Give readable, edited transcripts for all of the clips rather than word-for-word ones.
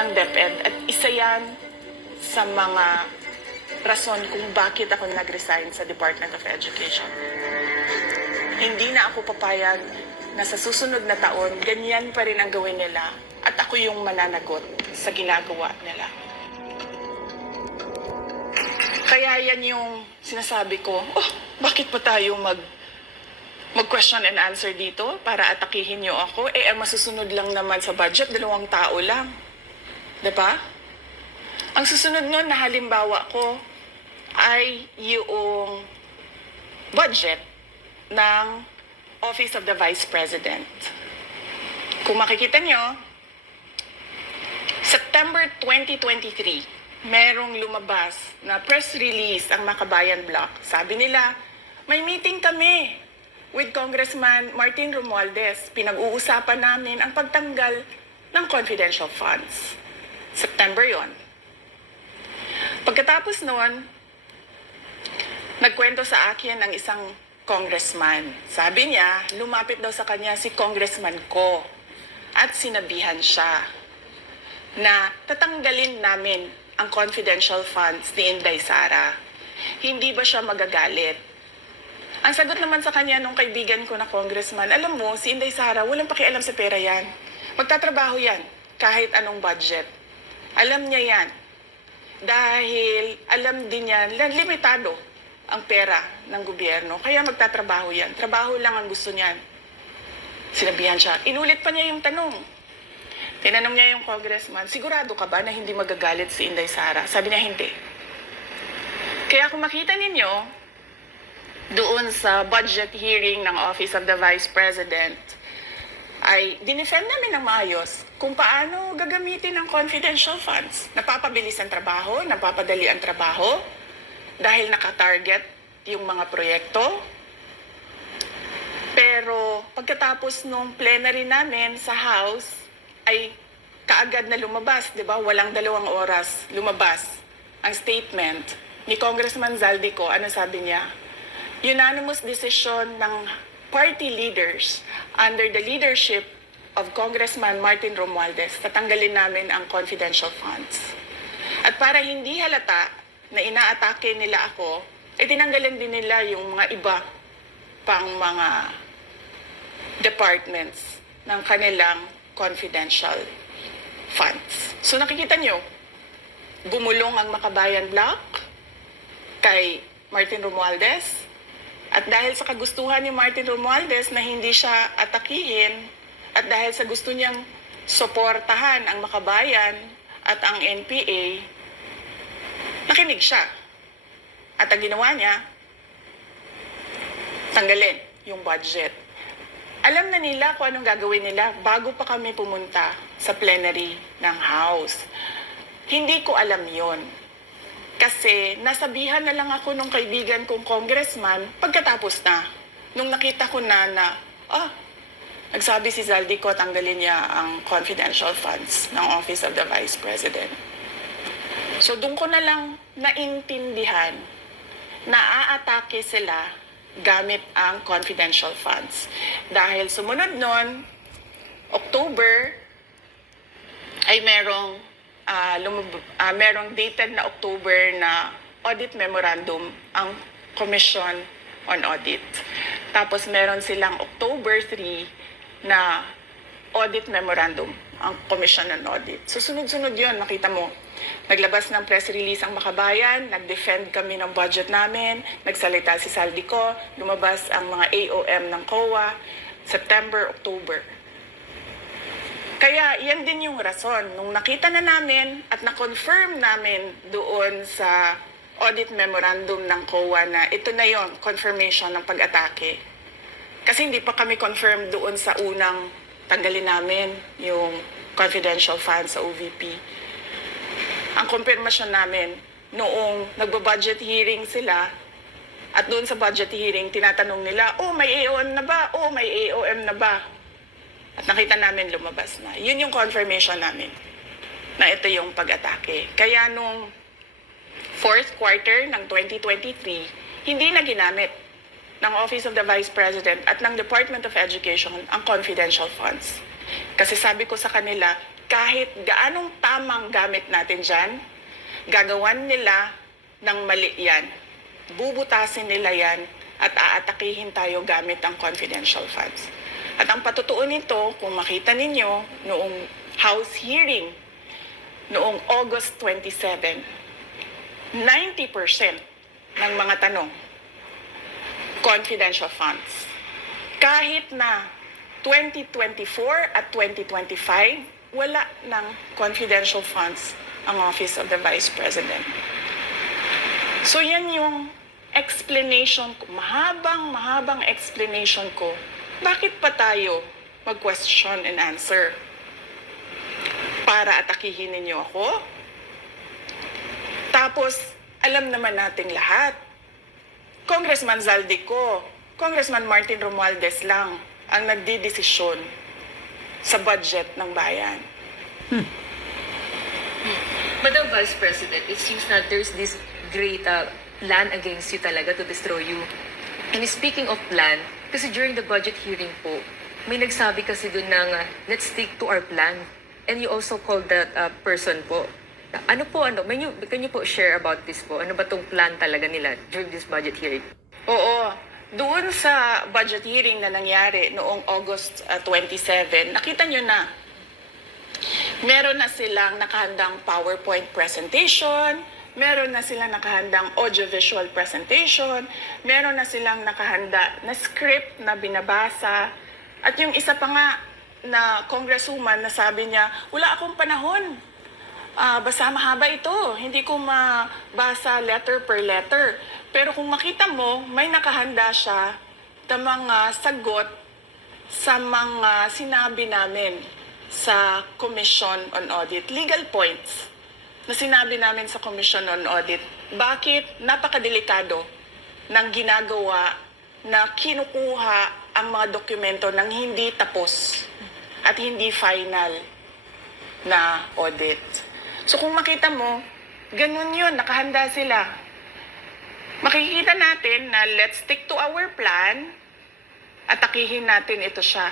ng DepEd at isa yan sa mga rason kung bakit ako nag-resign sa Department of Education. Hindi na ako papayag na sa susunod na taon, ganyan pa rin ang gawin nila at ako yung mananagot sa ginagawa nila. Kaya yan yung sinasabi ko, bakit pa tayo mag-question and answer dito para atakihin niyo ako? Ang masusunod lang naman sa budget, 2 tao lang. Diba? Ang susunod nun na halimbawa ko ay yung budget ng Office of the Vice President. Kung makikita nyo, September 2023, merong lumabas na press release ang Makabayan Bloc. Sabi nila, may meeting kami with Congressman Martin Romualdez. Pinag-uusapan namin ang pagtanggal ng confidential funds. September yon. Pagkatapos noon, nagkwento sa akin ng isang congressman. Sabi niya, lumapit daw sa kanya si congressman ko at sinabihan siya na tatanggalin namin ang confidential funds ni Inday Sara. Hindi ba siya magagalit? Ang sagot naman sa kanya nung kaibigan ko na congressman, alam mo, si Inday Sara, walang pakialam sa pera yan. Magtatrabaho yan kahit anong budget. Alam niya yan. Dahil alam din yan, limitado ang pera ng gobyerno. Kaya magtatrabaho yan. Trabaho lang ang gusto niyan. Sinabihan siya. Inulit pa niya yung tanong. Tinanong niya yung congressman, sigurado ka ba na hindi magagalit si Inday Sara? Sabi niya, hindi. Kaya kung makita ninyo, doon sa budget hearing ng Office of the Vice President, ay dinefend namin ng maayos kung paano gagamitin ang confidential funds. Napapabilis ang trabaho, napapadali ang trabaho, dahil nakatarget yung mga proyekto. Pero pagkatapos nung plenary namin sa House, ay kaagad na lumabas, di ba? Walang 2 oras lumabas ang statement ni Congressman Zaldico. Ano sabi niya? Unanimous decision ng party leaders under the leadership of Congressman Martin Romualdez, tatanggalin namin ang confidential funds. At para hindi halata na inaatake nila ako, tinanggalan din nila yung mga iba pang mga departments ng kanilang confidential funds. So nakikita nyo, gumulong ang Makabayan Bloc kay Martin Romualdez. At dahil sa kagustuhan ni Martin Romualdez na hindi siya atakihin, at dahil sa gusto niyang suportahan ang Makabayan at ang NPA, nakinig siya. At ang ginawa niya, tanggalin yung budget. Alam na nila kung anong gagawin nila bago pa kami pumunta sa plenary ng House. Hindi ko alam yon. Kasi nasabihan na lang ako nung kaibigan kong congressman pagkatapos na. Nung nakita ko na nagsabi si Zaldico tanggalin niya ang confidential funds ng Office of the Vice President. So doon ko na lang naintindihan na aatake sila gamit ang confidential funds. Dahil sumunod nun, October, ay merong dated na October na audit memorandum ang Commission on Audit. Tapos meron silang October 3 na audit memorandum ang Commission on Audit. So sunod-sunod yun, nakita mo. Naglabas ng press release ang Makabayan, nag-defend kami ng budget namin, nagsalita si Zaldico, lumabas ang mga AOM ng COA, September, October. Kaya yan din yung rason. Nung nakita na namin at na-confirm namin doon sa audit memorandum ng COA na ito na yon, confirmation ng pag-atake. Kasi hindi pa kami confirm doon sa unang tanggalin namin yung confidential funds sa OVP. Ang kumpirmasyon namin, noong nagbo-budget hearing sila, at doon sa budget hearing, tinatanong nila, may AOM na ba? May AOM na ba? At nakita namin lumabas na. Yun yung confirmation namin na ito yung pag-atake. Kaya nung 4th quarter ng 2023, hindi na ginamit ng Office of the Vice President at ng Department of Education ang confidential funds. Kasi sabi ko sa kanila, kahit gaanong tamang gamit natin dyan, gagawan nila ng mali yan. Bubutasin nila yan at aatakihin tayo gamit ang confidential funds. At ang patutuo nito, kung makita ninyo, noong House hearing, noong August 27, 90% ng mga tanong, confidential funds. Kahit na 2024 at 2025, wala ng confidential funds ang Office of the Vice President. So yan yung explanation ko, mahabang explanation ko, bakit pa tayo mag-question and answer? Para atakihin ninyo ako? Tapos, alam naman nating lahat, Congressman Zaldico, Congressman Martin Romualdez lang ang nagdidesisyon sa budget ng bayan. Madam Vice President, it seems that there's this great plan against you talaga to destroy you. And speaking of plan, kasi during the budget hearing po, may nagsabi kasi dun ng let's stick to our plan. And you also called that person po. Ano po, can you po share about this po? Ano ba tong plan talaga nila during this budget hearing? Oo. Doon sa budget hearing na nangyari noong August 27, nakita nyo na meron na silang nakahandang PowerPoint presentation, meron na silang nakahandang audiovisual presentation, meron na silang nakahanda na script na binabasa, at yung isa pa nga na congresswoman na sabi niya, wala akong panahon. Basta mahaba ito. Hindi ko mabasa letter per letter. Pero kung makita mo, may nakahanda siya na mga sagot sa mga sinabi namin sa Commission on Audit. Legal points na sinabi namin sa Commission on Audit. Bakit napakadelikado ng ginagawa na kinukuha ang mga dokumento ng hindi tapos at hindi final na audit. So kung makita mo, ganun yun, nakahanda sila. Makikita natin na let's stick to our plan, atakihin natin ito siya.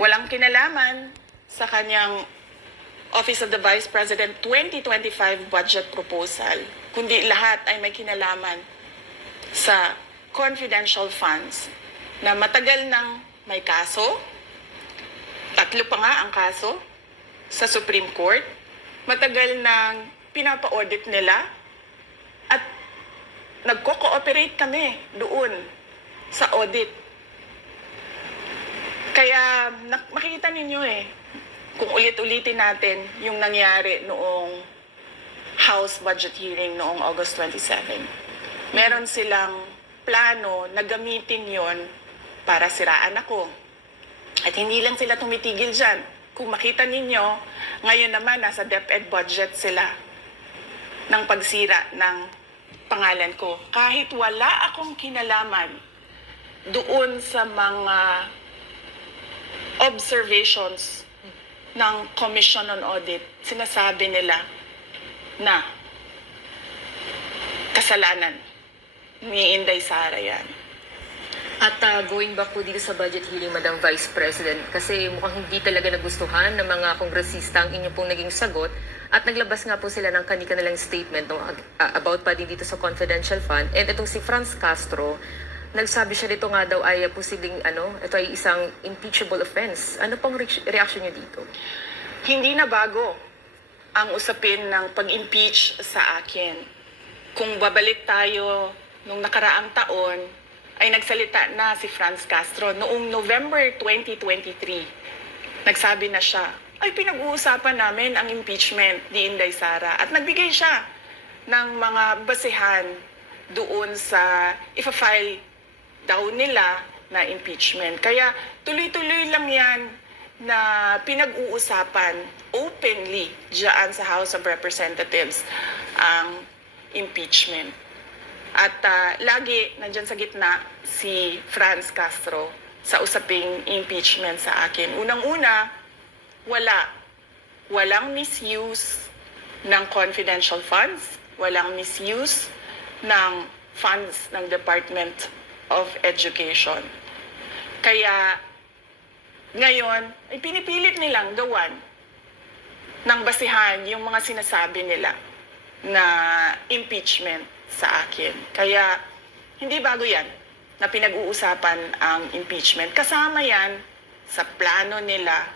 Walang kinalaman sa kanyang Office of the Vice President 2025 budget proposal, kundi lahat ay may kinalaman sa confidential funds na matagal nang may kaso, 3 pa nga ang kaso sa Supreme Court, matagal nang pinapa-audit nila at nagko-cooperate kami doon sa audit. Kaya makikita ninyo kung ulit-ulitin natin yung nangyari noong House budget hearing noong August 27. Meron silang plano na gamitin yon para siraan ako. At hindi lang sila tumitigil dyan. Kung makita ninyo, ngayon naman nasa DepEd budget sila ng pagsira ng pangalan ko. Kahit wala akong kinalaman doon sa mga observations ng Commission on Audit, sinasabi nila na kasalanan ni Inday Sara yan. At going back po dito sa budget hearing, Madam Vice President, kasi mukhang hindi talaga nagustuhan ng mga kongresista ang inyo pong naging sagot at naglabas nga po sila ng kanilang statement about pa din dito sa confidential fund. And itong si Franz Castro, nagsabi siya dito nga daw ay posibleng ito ay isang impeachable offense. Ano pong reaction niyo dito? Hindi na bago ang usapin ng pag-impeach sa akin. Kung babalik tayo nung nakaraang taon, ay nagsalita na si Franz Castro. Noong November 2023, nagsabi na siya, ay pinag-uusapan namin ang impeachment ni Inday Sara. At nagbigay siya ng mga basehan doon sa ifa-file daw nila na impeachment. Kaya tuloy-tuloy lang yan na pinag-uusapan openly dyan sa House of Representatives ang impeachment. At lagi nandyan sa gitna si Franz Castro sa usaping impeachment sa akin. Unang-una, walang misuse ng confidential funds, walang misuse ng funds ng Department of Education. Kaya ngayon, ay pinipilit nilang gawan ng basihan yung mga sinasabi nila na impeachment sa akin. Kaya hindi bago yan na pinag-uusapan ang impeachment. Kasama yan sa plano nila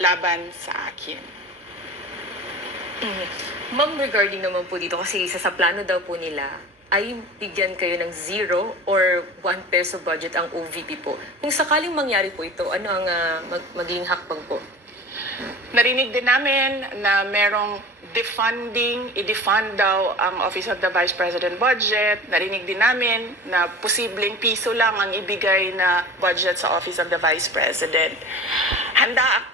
laban sa akin. Ma'am, regarding naman po dito, kasi isa sa plano daw po nila ay bigyan kayo ng 0 or 1 peso budget ang OVP po. Kung sakaling mangyari po ito, ano ang magiging hakbang po? Narinig din namin na merong defunding, i-defund daw ang Office of the Vice President budget. Narinig din namin na posibleng piso lang ang ibigay na budget sa Office of the Vice President. Handa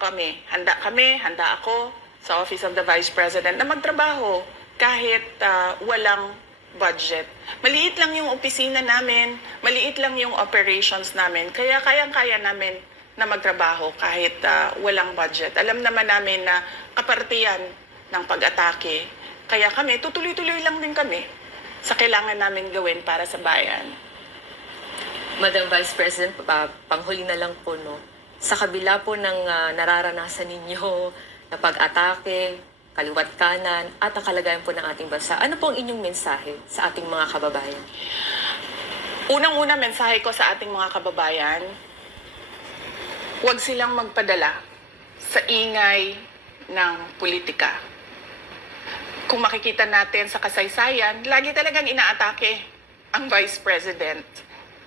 ako sa Office of the Vice President na magtrabaho kahit walang budget. Maliit lang yung opisina namin, maliit lang yung operations namin, kaya kayang-kaya namin na magtrabaho kahit walang budget. Alam naman namin na kapartiyan ng pag-atake. Kaya kami, tutuloy-tuloy lang din kami sa kailangan namin gawin para sa bayan. Madam Vice President, panghuli na lang po, no? Sa kabila po ng nararanasan ninyo na pag-atake, kaliwat kanan, at ang kalagayan po ng ating bansa, ano po ang inyong mensahe sa ating mga kababayan? Unang-una mensahe ko sa ating mga kababayan, huwag silang magpadala sa ingay ng politika. Kung makikita natin sa kasaysayan, lagi talagang inaatake ang Vice President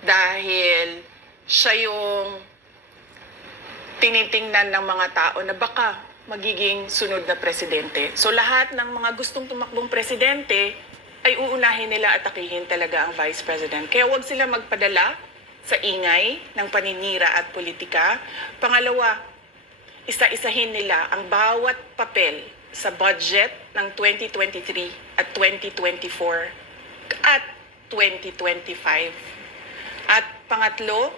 dahil siya yung tinitingnan ng mga tao na baka magiging sunod na presidente. So lahat ng mga gustong tumakbong presidente ay uunahin nila atakihin talaga ang Vice President. Kaya huwag sila magpadala sa ingay ng paninira at politika. Pangalawa, isa-isahin nila ang bawat papel sa budget ng 2023 at 2024 at 2025. At pangatlo,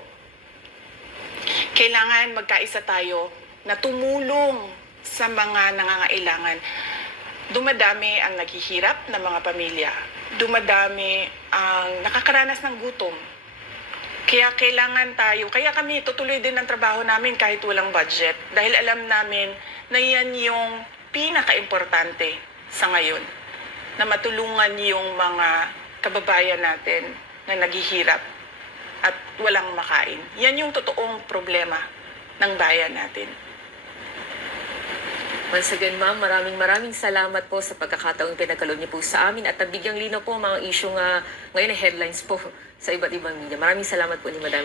kailangan magkaisa tayo na tumulong sa mga nangangailangan. Dumadami ang naghihirap na mga pamilya. Dumadami ang nakakaranas ng gutom. Kaya kailangan tayo, kaya kami tutuloy din ang trabaho namin kahit walang budget. Dahil alam namin na yan yung pinaka-importante sa ngayon. Na matulungan yung mga kababayan natin na naghihirap at walang makain. Yan yung totoong problema ng bayan natin. Once again, ma'am, maraming salamat po sa pagkakataong pinagkaloob niyo po sa amin at nabigyang linaw po ang mga issue nga ngayon ay headlines po sa iba't ibang media. Maraming salamat po ni Madam